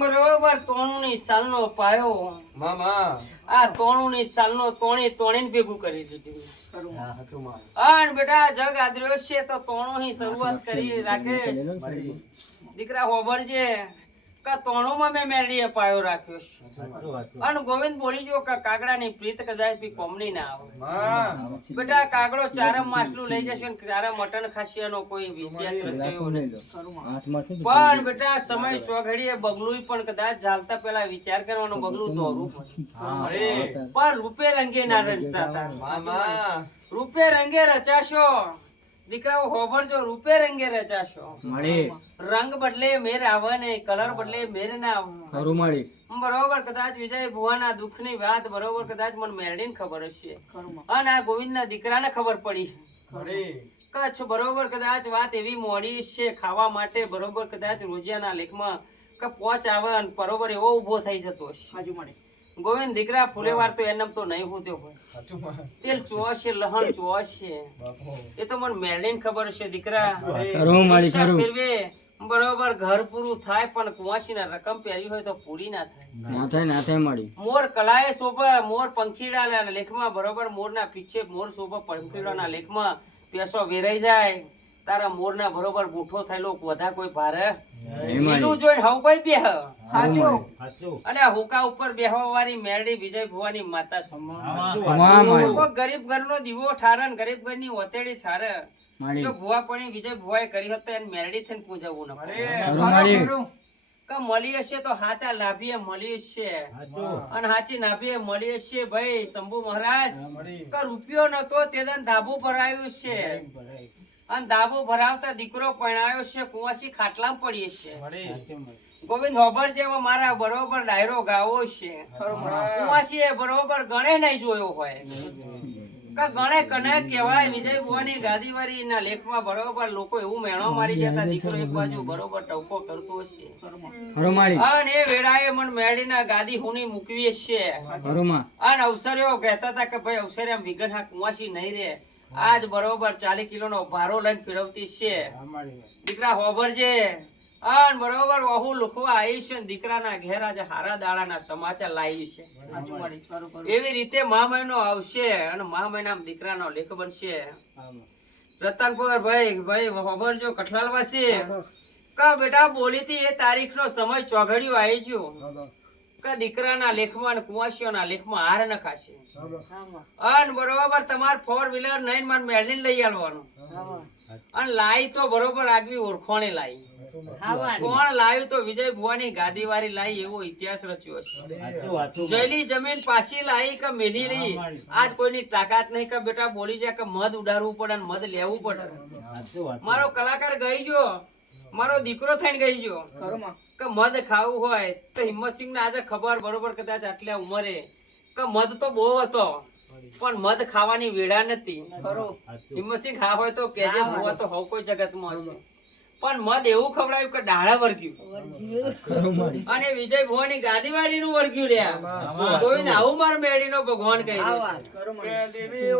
બરોબર તોણું ની સાલ નો પાયો. મામા. આ તોણું ની સાલ નો તોણી તોણીને ભેગું કરી દીધું. માં. બેટા જગ આદર્યો છે તો તોણું ની શરૂઆત કરી રાખે. દીકરા હોબળજે કે તોણુંમાં મેં મેળીએ પાયો રાખ્યો છે. અને ગોવિંદ બોલી જો કે કાગડાની પ્રીત કદાચ બી કોમની ના આવે. બેટા કાગડો ચારમ માસલું લઈ જશે ને ચારમ મટન ખાશે એનો કોઈ ઇતિહાસ રચાયો નથી. પણ બેટા સમય ચોઘડીએ બગલું પણ કદાચ ચાલતા પેલા વિચાર કરવાનો બગલું દોરું અરે પણ રૂપે રંગે ના રચતા હતા. રૂપે રંગે રચાશો. દીકરાઓ હોભરજો રૂપે રંગે રચાશો. મળી. રંગ બદલે મેર આવે ને કલર બદલે મેર ના ખરું મળી. બરોબર કદાચ વિજય ભુવાના દુઃખની વાત બરોબર કદાચ મને મેરડીને ખબર હશે. અને આ ગોવિંદના દીકરાને ખબર પડી. કચ્છ બરોબર કદાચ વાત એવી મોડી છે ખાવા માટે બરોબર કદાચ રોજિયાના લેખમાં કે પોચ આવે અને બરોબર એવો ઊભો થઈ જતો હશે. ગોવિંદ દીકરા ફૂલેવાર તો એનમ તો નહીં હું હોય. તેલ ચોસ છે લહણ ચોસ છે એ તો મને મેળીન ખબર છે દીકરા. ફેરવે બરોબર ઘર પૂરું થાય પણ કુવાસી ના રકમ પહેરી હોય તો પૂરી ના થાય. ના થાય ના થાય મળી મોર કલાએ શોભા મોર પંખીડાના લેખમાં બરોબર મોરના પીછે મોર શોભા પંખીડાના લેખમાં પેસો વેરાઈ જાય. તારા મોર ના બરોબર બૂઠો થયેલો વધા કોઈ ભારે? એનું જોઈને હવ કોઈ બે અને હુકા ઉપર બેહવા વાળી મેરડી વિજય ભુવાની માતા સમાન. ગરીબ ઘર નો ગરીબ ઘરનો દીવો ઠારે ગરીબ ઘરની ઓતેડી ઠારે. જો ભુવા પણ વિજય ભુવાએ કરી હોત એને મેરડી થઈને પૂજવું ન મળી કે મળી હશે તો હાચા લાભીએ મળી હશે. અને હાચી નાભીએ મળી હશે ભાઈ શંભુ મહારાજ. કે રૂપિયો નતો તે દાન ધાબુ ભરાયું છે. અને દાબો ભરાવતા દીકરો પરણાયો છે કુવાસી ખાટલામાં પડીએ છે. ગોવિંદ હોબર જેવો મારા બરોબર ડાયરો ગાવો છે. કુવાસી એ બરોબર ગણે નહીં જોયો હોય. કે ગણે કને કહેવાય વિજય બુવાની ગાદીવારી ના લેખમાં બરોબર લોકો એવું મેણો મારી જતા દીકરો એક બાજુ બરોબર ટવકો કરતો હશે. મળી અને એ વેળાએ મન મેળીના ગાદી હુની મૂકવી છે. અને અવસરીઓ કહેતા હતા કે ભાઈ અવસરે આમ વિઘન હા કુવાસી નહીં રે આજ બરોબર ચાલી કિલોનો ભારો લઈને ફેરવતી છે. દીકરા હોભરજે અન બરોબર વહુ લુખો આવી છે દીકરાના ઘેર આજે હારા દાડાના સમાચાર લાવી છે. એવી રીતે મા મહિનો આવશે અને મા મહિનામાં દીકરાનો લેખ બનશે. રતનપુર ભાઈ ભાઈ હોભરજો કઠલાલવાસી. કા બેટા બોલીતી એ તારીખનો સમય ચોઘડિયો આવી ગયો. કે દીકરાના લેખમાં અને કુંવાસીઓના લેખમાં હાર નખાશે અન બરોબર તમાર ફોર વ્હીલર નહીં મને મેળવીને લઈ આવવાનું અને લાઈ તો બરોબર આગવી ઓળખોણી લાઈ. કોણ લાવ્યું તો વિજય ભુવાની ગાદી વાળી લાઈ એવો ઇતિહાસ રચ્યો છે જયલી જમીન પાછી લાઈ કે મેલી રહી આજ કોઈની તાકાત નહીં કે બેટા બોલી જાય કે મધ ઉડાડવું પડે મધ લેવું પડે. મારો કલાકાર ગઈ ગયો. મારો દીકરો થઈને ગઈ ગયો. કે મધ ખાવું હોય તો હિંમતસિંહ ને આજે ખબર બરોબર કદાચ આટલા ઉંમરે. કે મધ તો બહુ હતો પણ મધ ખાવાની વેળા નથી હિંમતસિંહ ખા હોય તો કેજે બહુ તો હોવ કોઈ જગતમાં હશે. પણ મધ એવું ખવડાયું કે ડાળા વર્ગ્યું. અને વિજય ભુવાની ગાદીવાળી નું વર્ગ્યું રહ્યા. કોઈ આવું માર મેળીનો ભગવાન કહી દેવી